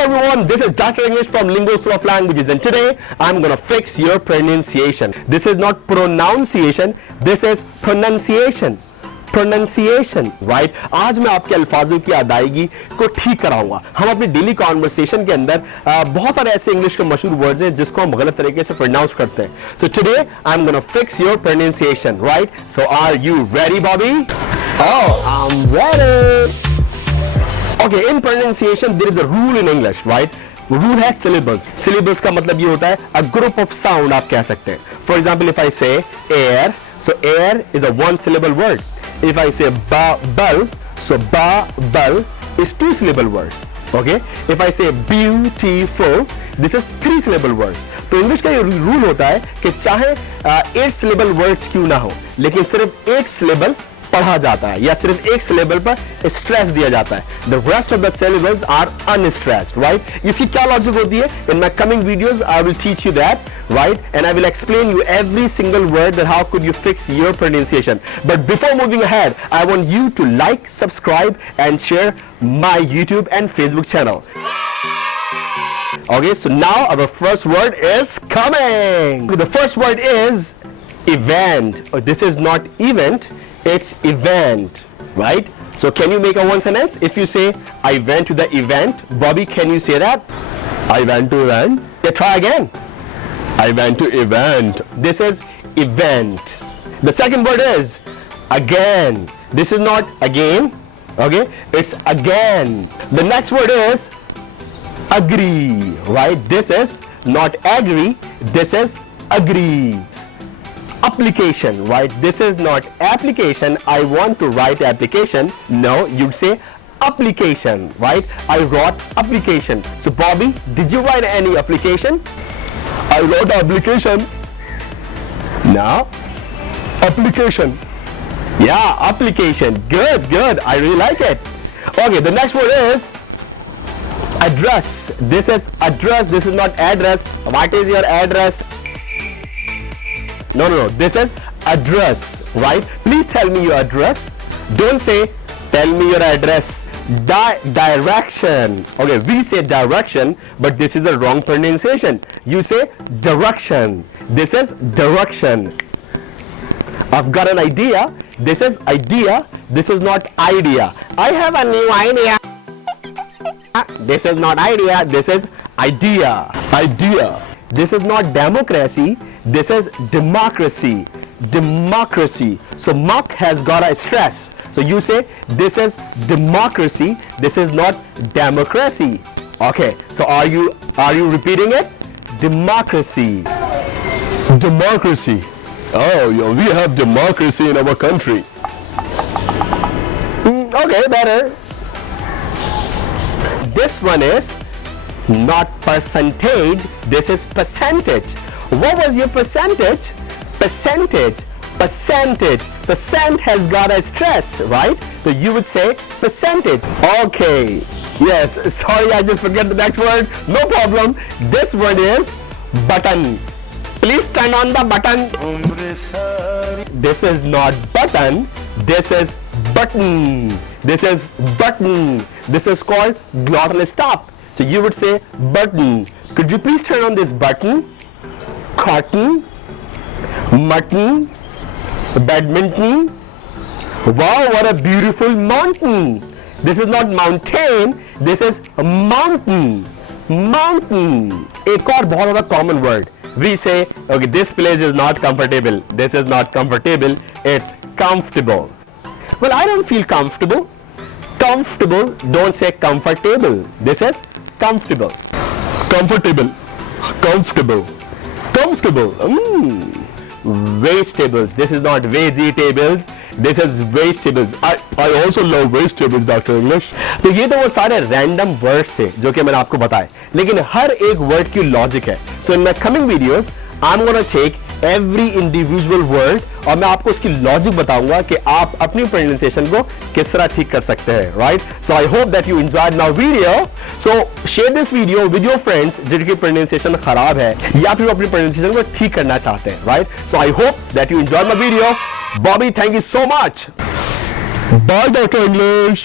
Hello everyone, this is Dr. English from Lingo School of Languages, and today I'm gonna fix your pronunciation. This is not pronunciation, this is pronunciation. Pronunciation, right? आज मैं आपके अल्फाजों की अदायगी को ठीक कराऊंगा. हम अपनी डेली कॉन्वर्सेशन के अंदर बहुत सारे ऐसे इंग्लिश के मशहूर वर्ड्स हैं जिसको हम गलत तरीके से प्रोनाउंस करते हैं. So today I'm gonna fix your pronunciation, right? So are you ready, Bobby? Oh, I'm ready. Okay, in pronunciation there is a rule in English, right? Rule has syllables. Syllables का मतलब ये होता है a group of sound आप कह सकते हैं. For example, if I say air, so air is a one syllable word. If I say ball, so ball is two syllable words. Okay? If I say beautiful, this is three syllable words. तो English का ये rule होता है कि चाहे 8 syllable words क्यों ना हो, लेकिन सिर्फ एक syllable पढ़ा जाता है या सिर्फ एक सिलेबल पर स्ट्रेस दिया जाता है. The rest of the syllables are unstressed, right? इसकी क्या लॉजिक होती है? In my coming videos, I will teach you that, right? And I will explain you every single word that how could you fix your pronunciation. But before moving ahead, I want you to like, subscribe, and share my YouTube and Facebook channel. Okay, so now our first word is coming. The first word is event. Oh, this is not event. It's event, right? So can you make a one sentence? If you say I went to the event, Bobby, can you say that? I went to event. Yeah, try again. I went to event. This is event. The second word is again. This is not again, okay? It's again. The next word is agree, right? This is not agree. This is agree. Application, right? This is not application. I want to write application. No, you'd say application, right? I wrote application. So Bobby, did you write any application? I wrote application. No. Application. Yeah, application. Good, good. I really like it. Okay, the next word is address. This is address. This is not address. What is your address? No. This is address, right? Please tell me your address. Don't say, tell me your address. Direction. Okay, we say direction, but this is a wrong pronunciation. You say direction. This is direction. I've got an idea. This is idea. This is not idea. I have a new idea. This is not idea. This is idea. Idea. This is not democracy. This is democracy. Democracy. So muck has got a stress. So you say this is democracy. This is not democracy. Okay. So are you repeating it? Democracy. Democracy. Oh, yeah, we have democracy in our country. Okay, better. This one is not percentage, this is percentage. What was your percentage? Percentage. Percentage. Percent has got a stress, right? So you would say percentage. Okay. Yes. Sorry, I just forget the next word. No problem. This word is button. Please turn on the button. This is not button. This is button. This is button. This is called glottal stop. So you would say button. Could you please turn on this button? Cotton, mutton, badminton. Wow, what a beautiful mountain. This is not mountain, this is mountain. Mountain. एक और बहुत ज़्यादा common word. We say, okay, this place is not comfortable. This is not comfortable. It's comfortable. Well, I don't feel comfortable. Comfortable. Don't say comfortable. This is comfortable. Comfortable. Comfortable. Comfortable. Vegetables. This is not vegetables. This is vegetables. I also love vegetables, Dr. English. तो ये तो वो सारे random words थे जो कि मैंने आपको बताए, लेकिन हर एक word की logic है. So in my coming videos, I'm gonna take every individual word और मैं आपको उसकी लॉजिक बताऊंगा कि आप अपनी प्रोनाउंसिएशन को किस तरह ठीक कर सकते हैं, right? So I hope that you enjoyed my video. So share this video with your friends जिनकी प्रोनाउंसिएशन खराब है या फिर अपनी प्रोनाउंसिएशन को ठीक करना चाहते हैं, right? So I hope that you enjoyed my video. Bobby, thank you so much. By doctor English.